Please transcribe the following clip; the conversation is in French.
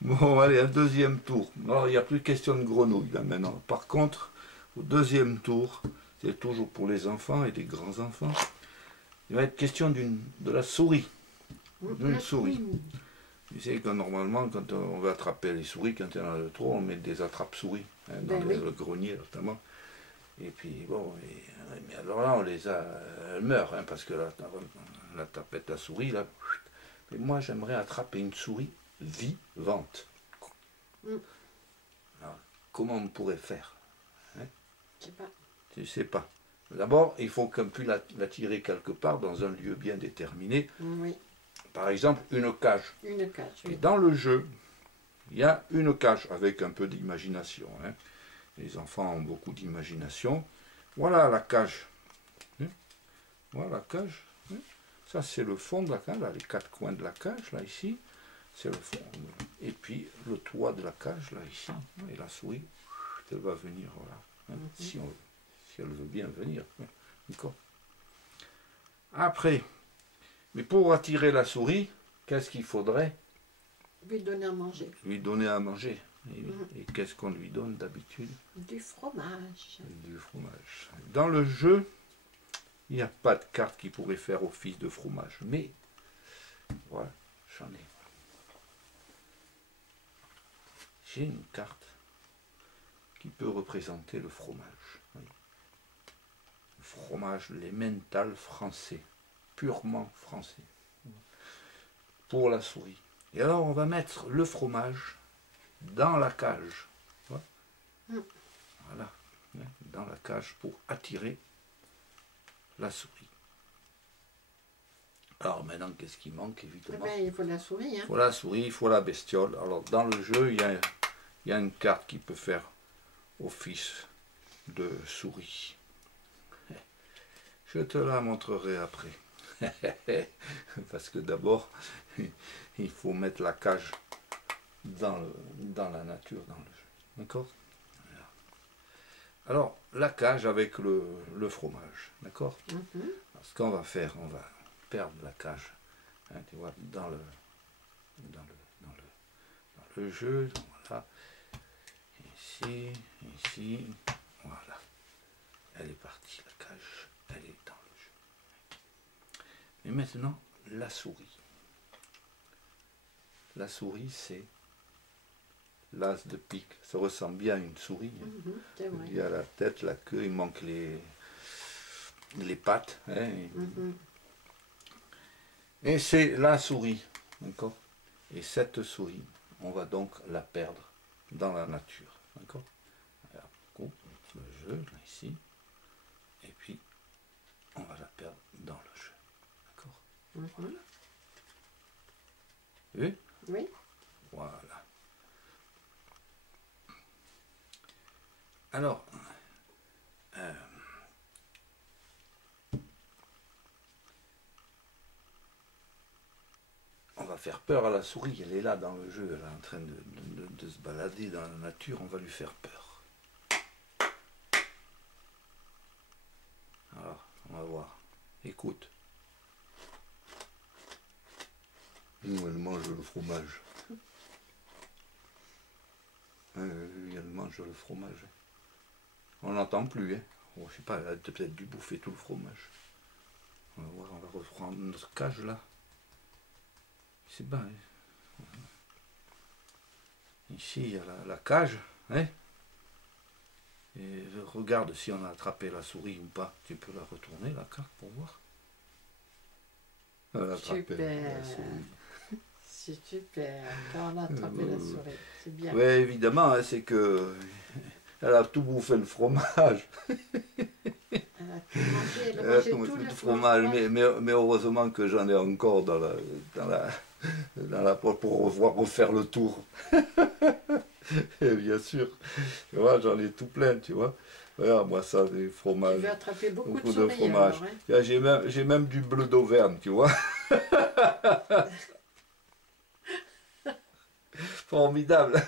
Bon, allez, un deuxième tour. Alors, il n'y a plus question de grenouille là maintenant. Par contre, au deuxième tour, c'est toujours pour les enfants et les grands-enfants, il va être question de la souris. D'une souris. Tu sais que normalement, quand on veut attraper les souris, quand il y en a trop, on met des attrape-souris, hein, dans le grenier notamment. Et puis bon, mais alors là, on les a, elles meurent, hein, parce que la tapette à souris, là. Mais moi, j'aimerais attraper une souris vivante. Alors, comment on pourrait faire, hein? Je sais pas. Tu sais pas. D'abord, il faut qu'on puisse la tirer quelque part dans un lieu bien déterminé. Oui. Par exemple, une cage. Une cage, oui. Et dans le jeu, il y a une cage avec un peu d'imagination, hein. Les enfants ont beaucoup d'imagination. Voilà la cage. Voilà la cage. Ça, c'est le fond de la cage, là, les quatre coins de la cage, là, ici. C'est le fond. Et puis, le toit de la cage, là, ici. Et la souris, elle va venir, voilà. Si elle veut bien venir. D'accord. Après, mais pour attirer la souris, qu'est-ce qu'il faudrait? Lui donner à manger. Lui donner à manger. Et qu'est-ce qu'on lui donne d'habitude? Du fromage. Du fromage. Dans le jeu, il n'y a pas de carte qui pourrait faire office de fromage. Mais, voilà, j'en ai. J'ai une carte qui peut représenter le fromage. Oui. Le fromage, l'emmental français. Purement français. Pour la souris. Et alors, on va mettre le fromage dans la cage. Voilà. Dans la cage pour attirer la souris. Alors maintenant, qu'est-ce qui manque, évidemment? Il faut la souris. Hein. Il faut la souris, il faut la bestiole. Alors dans le jeu, il y a une carte qui peut faire office de souris. Je te la montrerai après. Parce que d'abord, il faut mettre la cage dans la nature, dans le jeu. D'accord? Alors, la cage avec le fromage. D'accord? Ce qu'on va faire, on va perdre la cage, hein, tu vois, dans le jeu. Voilà. Ici, ici, voilà. Elle est partie, la cage, elle est dans le jeu. Mais maintenant, la souris. La souris, c'est l'as de pique. Ça ressemble bien à une souris. Hein. Il y a la tête, la queue, il manque les pattes. Hein. Et c'est la souris. D'accord? Et cette souris, on va donc la perdre dans la nature. D'accord? Alors, on coupe le jeu, là, ici. Et puis, on va la perdre dans le jeu. D'accord? Oui? Oui. Voilà. Alors, on va faire peur à la souris, elle est là dans le jeu, elle est en train de se balader dans la nature, on va lui faire peur. Alors, on va voir. Écoute. Elle mange le fromage. Elle mange le fromage. On n'entend plus, hein. Oh, je sais pas, elle a peut-être dû bouffer tout le fromage. On va voir, on va reprendre notre cage là. C'est bas, hein. Ici, il y a la cage, hein. Et regarde si on a attrapé la souris ou pas. Tu peux la retourner, la carte, pour voir. On a attrapé la souris. C'est super, quand on a attrapé la souris, c'est bien. Oui, évidemment, hein, c'est que elle a tout bouffé le fromage. Elle a tout mangé, elle a mangé tout le fromage. Mais heureusement que j'en ai encore dans la poche pour refaire le tour. Et bien sûr, tu vois, j'en ai tout plein, tu vois. Regarde, moi ça, des fromages. Tu veux attraper beaucoup de souris, fromage. Hein. J'ai même du bleu d'Auvergne, tu vois. Formidable.